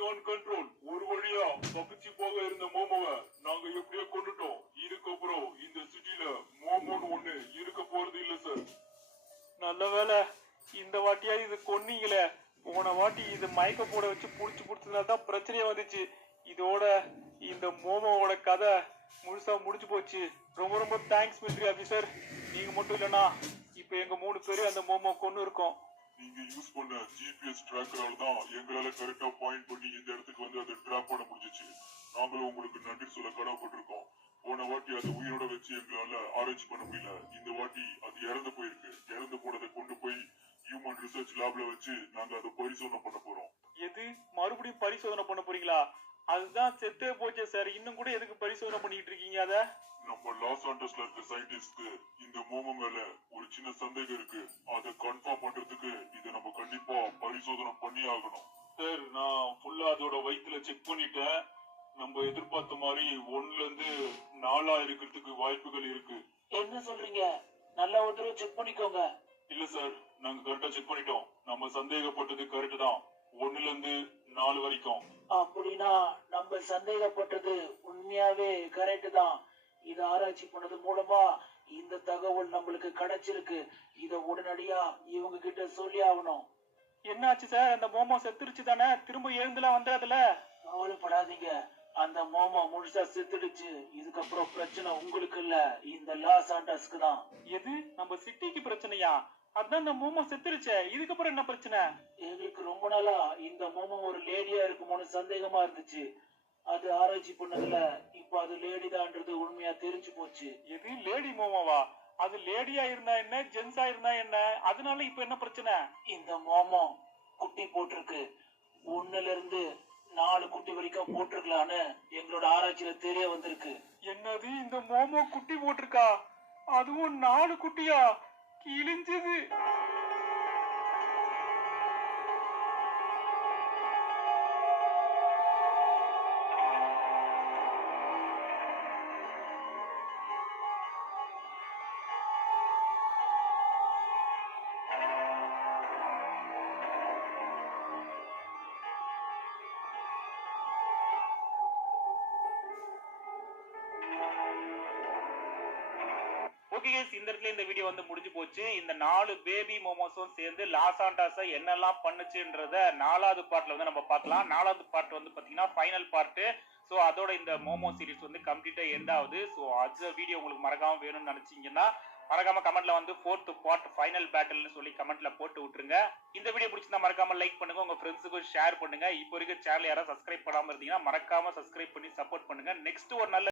Riding on control. ஒரு வழியா தப்பிச்சு போக இருந்த மோமோவை நாங்க எப்படியோ கொண்டுட்டோம். இதுக்கப்புறம் இந்த சிட்டில மோமோன்னு ஒண்ணு இருக்க போறது இல்ல சார். நல்ல வேலை இந்த வாட்டியா இது கொன்னீங்களே. போன வாட்டி இது மயக்க போட வச்சு புடிச்சதுனால தான் பிரச்சனையே வந்துச்சு. இதோட இந்த மோமோவோட கதை முழுசா முடிஞ்சு போச்சு. ரொம்ப ரொம்ப தேங்க்ஸ் மிலிட்டரி ஆபீசர். நீங்க மட்டும் இல்லைன்னா இப்ப எங்க 3 பேரும் அந்த மோமோ கொண்டு இருக்கோம். நீங்க யூஸ் பண்ண ஜிபிஎஸ் ட்ராக்கரால தான் எங்களால கரெக்டா பாயிண்ட் பண்ணி இந்த இடத்துக்கு வந்து அதை ட்ராப் பண்ண முடிஞ்சிச்சு. நாங்களும் உங்களுக்கு நன்றி சொல்ல கடமைப்பட்டிருக்கோம். போன வாட்டி அதை உயிரோட வச்சு எங்களால ஆராய்ச்சி பண்ண முடியல. இந்த வாட்டி அது இறந்து போயிருக்கு. இறந்து போனதை கொண்டு போய் ஹியூமன் ரிசர்ச் லேப்ல வச்சு நாங்க அதை பரிசோதனை பண்ண போறோம். எது மறுபடியும் பரிசோதனை பண்ண போறீங்களா? அதுதான் செத்தே போச்சே சார். இன்னும் கூட எதுக்கு பரிசோதனை பண்ணிட்டு இருக்கீங்க? அத நம்ம லாஸ் ஆண்டர்ஸ்ல இருக்க சயின்டிஸ்ட்க்கு இந்த மோமோ மேல ஒரு சின்ன சந்தேகம் இருக்கு. அதை கன்ஃபார்ம் பண்றதுக்கு இதை நம்ம கண்டிப்பா பரிசோதனை பண்ணி ஆகணும். சார், நான் ஃபுல்லா அதோட வயிற்றுல செக் பண்ணிட்டேன். நம்ம எதிர்பார்த்த மாதிரி 1ல இருந்து 4 இருக்கிறதுக்கு வாய்ப்புகள் இருக்கு. என்ன சொல்றீங்க? நல்லா ஒரு தடவை செக் பண்ணிக்கோங்க. இல்ல சார், நாங்க கரெக்டா செக் பண்ணிட்டோம். நம்ம சந்தேகப்பட்டது கரெக்ட் தான். 1ல இருந்து 4 வரைக்கும். அப்படின்னா நம்ம சந்தேகப்பட்டது உண்மையாவே கரெக்ட் தான். இத ஆராய்ச்சி பண்ணது மூலமா இந்த தகவல் நம்மளுக்கு கிடைச்சிருக்கு. இத உடனடியா இவங்க கிட்ட சொல்லி ஆகணும். என்னாச்சு சார்? அந்த மோமோ செத்துருச்சு தானே? திரும்ப எழுந்துலாம் வந்துடாதுல? கவலைப்படாதீங்க, அந்த மோமோ முழுசா செத்துடுச்சு. இதுக்கப்புறம் பிரச்சனை உங்களுக்கு இல்ல, இந்த லாஸ் ஆண்டர்ஸ்க்கு தான். எது நம்ம சிட்டிக்கு பிரச்சனையா? அதான் இந்த மோமோ செத்துருச்சே, இதுக்கப்புறம் என்ன பிரச்சனை? எங்களுக்கு ரொம்ப நாளா இந்த மோமோ ஒரு லேடியா இருக்குமோன்னு சந்தேகமா இருந்துச்சு. அது ஆராய்ச்சி பண்ணதுல இப்ப அது லேடிதான்றது உண்மையா தெரிஞ்சு போச்சு. எது லேடி மோமோவா? அது லேடியா இருந்தா என்ன, ஜென்ஸா இருந்தா என்ன? அதனால இப்ப என்ன பிரச்சனை? இந்த மோமோ குட்டி போட்டிருக்கு. 1ல இருந்து 4 குட்டி வரைக்கும் போட்டிருக்கலான்னு எங்களோட ஆராய்ச்சியில தெரிய வந்திருக்கு. என்னது, இந்த மோமோ குட்டி போட்டிருக்கா? அதுவும் 4 குட்டியா? கிழிஞ்சது. ஓகே गाइस, இந்த இடத்துல இந்த வீடியோ வந்து முடிஞ்சு போச்சு. இந்த 4 பேபி மோமோஸும் சேர்ந்து லாஸ் ஆண்டர்ஸை என்னெல்லாம் பண்ணுச்சுன்றத 4வது பார்ட்ல வந்து நம்ம பார்க்கலாம். 4வது பார்ட் வந்து பாத்தீங்கன்னா ஃபைனல் பார்ட். ஸோ அதோட இந்த மோமோ சீரிஸ் வந்து கம்ப்ளீட்டா எண்ட் ஆகுது. ஸோ அந்த வீடியோ உங்களுக்கு மறக்காம வேணும்னு நினைச்சீங்கன்னா மறக்காம கமெண்ட்ல வந்து 4th பார்ட் ஃபைனல் பேட்டில்னு சொல்லி கமெண்ட்ல போட்டு விட்டுருங்க. இந்த வீடியோ பிடிச்சிருந்தா மறக்காம லைக் பண்ணுங்க, உங்க ஃப்ரெண்ட்ஸுக்கும் ஷேர் பண்ணுங்க. இப்போ வரைக்கும் சேனல் யாராவது சப்ஸ்கிரைப் பண்ணாம இருந்தீங்கன்னா மறக்காம சப்ஸ்கிரைப் பண்ணி சப்போர்ட் பண்ணுங்க. நெக்ஸ்ட் ஒரு நல்ல